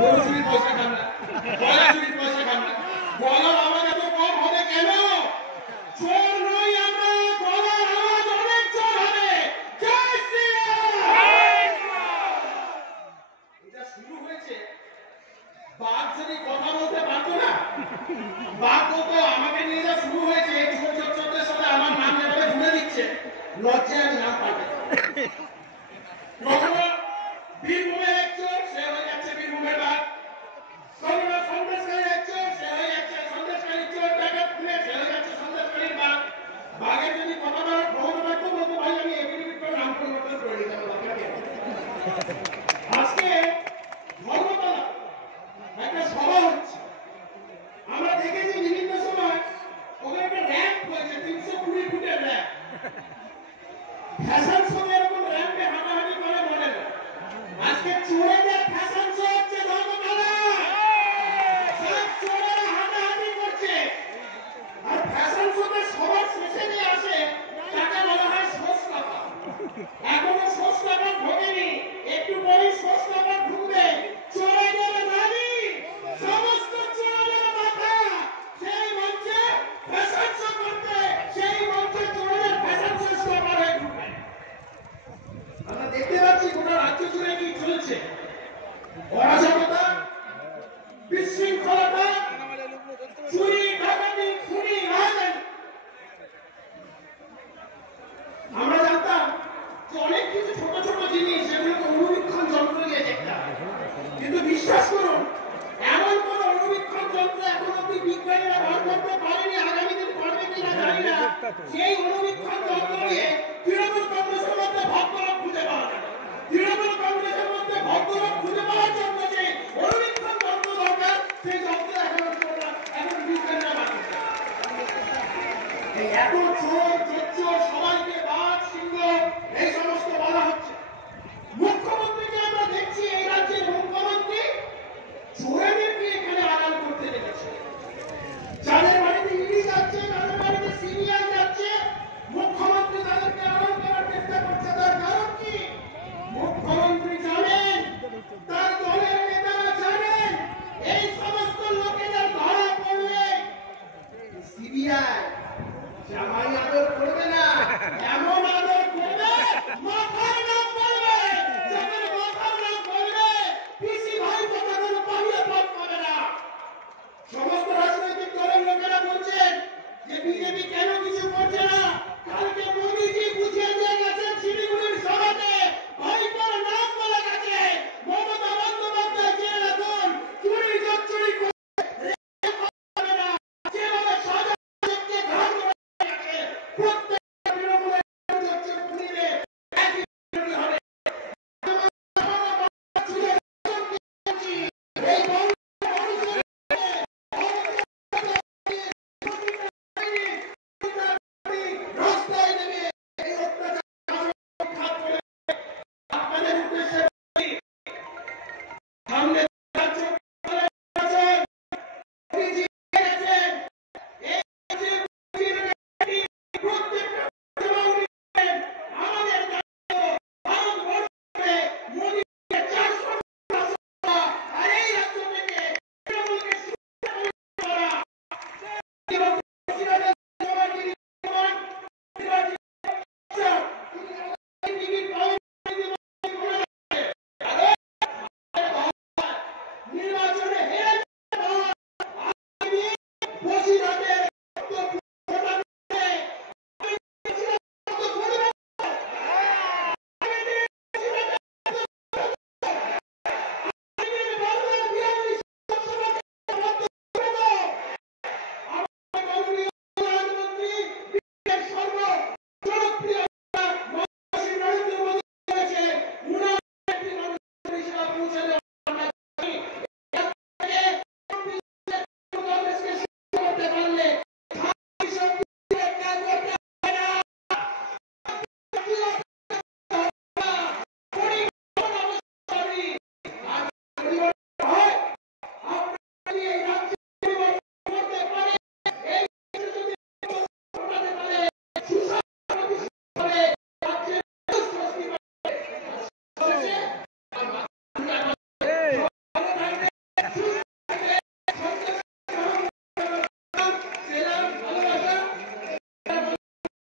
গরু চুরির পয়সা খান না, গলা চুরির পয়সা খান না। গলার আওয়াজ এত কম হবে কেন? চোর নই আমরা, গলার আওয়াজ অনেক চোর হবে। জয় শ্রীরাম। এটা শুরু হয়েছে, বাঘ যদি কথা বলতে পারতো না, বাঘ বলতো আমাকে নিয়ে যা শুরু হয়েছে, চোর চোরদের সাথে আমার নাম যেভাবে ঘুরে দিচ্ছে, লজ্জায় আমি নাম পাঠাই। বীরভূমের এক চোর, সে হয়ে যাচ্ছে বীরভূমের বাঘ। কখনো সন্দেশকারী এক চোর, সে হয়ে যাচ্ছে সন্দেশকারী চোর। ডাকাত খুলে সে হয়ে যাচ্ছে সন্দেশকারীর বাঘ। বাঘের যদি কথা বলার ক্ষমতা থাকতো, বলতো ভাই আমি এপিডিবিট করে নাম পরিবর্তন করে দিতে পারবো। আজকে ধর্মতলা একটা সভা হচ্ছে, আমরা দেখেছি বিভিন্ন সময় ওখানে একটা র্যাম্প হয়েছে, 320 ফুটের র্যাম্প। ফ্যাশন শো এরকম র্যাম্পে হাঁটাহাঁটি করে মনে না। আজকে চোরেদের ফ্যাশন শো হচ্ছে ধর্মতলা। সব চোরেরা হাঁটাহাঁটি করছে, আর ফ্যাশন শোতে সবার শেষে যে আসে তাকে বলা হয় সোর্স টাকা। এখনো সোর্স টাকা ঢোকেনি, একটু পরেই সোর্স টাকা ঢুকবে। চোরেদের রানী, সমস্ত চোরেদের মাথা সেই মঞ্চে ফ্যাশন শো করতে, সেই মঞ্চে চোরেদের ফ্যাশন শো স্টপার হয়ে ঢুকবে। আমরা দেখতে পাচ্ছি গোটা রাজ্য জুড়ে কি চলছে, অরাজকতা, বিশৃঙ্খলতা, চুরি ডাকাতি, খুনি রাজনীতি। আমরা জানতাম যে অনেক কিছু ছোট ছোট জিনিস যেগুলোকে অনুবীক্ষণ যন্ত্র দিয়ে দেখতে হয়, কিন্তু বিশ্বাস করুন এমন কোন অনুবীক্ষণ যন্ত্র এখন অব্দি বিজ্ঞানীরা বার করতে পারেনি, আগামী দিন পারবে কিনা জানি না। সেই অনুবীক্ষণ যন্ত্র দিয়ে তৃণমূল কংগ্রেসের মধ্যে ভদ্রলোক খুঁজে পাওয়া যাবে। তৃণমূল কংগ্রেসের মধ্যে ভদ্রলোক খুঁজে পাওয়ার জন্য যে অনুবীক্ষণ যন্ত্র দরকার, সেই যন্ত্র এখন বিজ্ঞানীরা বার করতে। এত চোর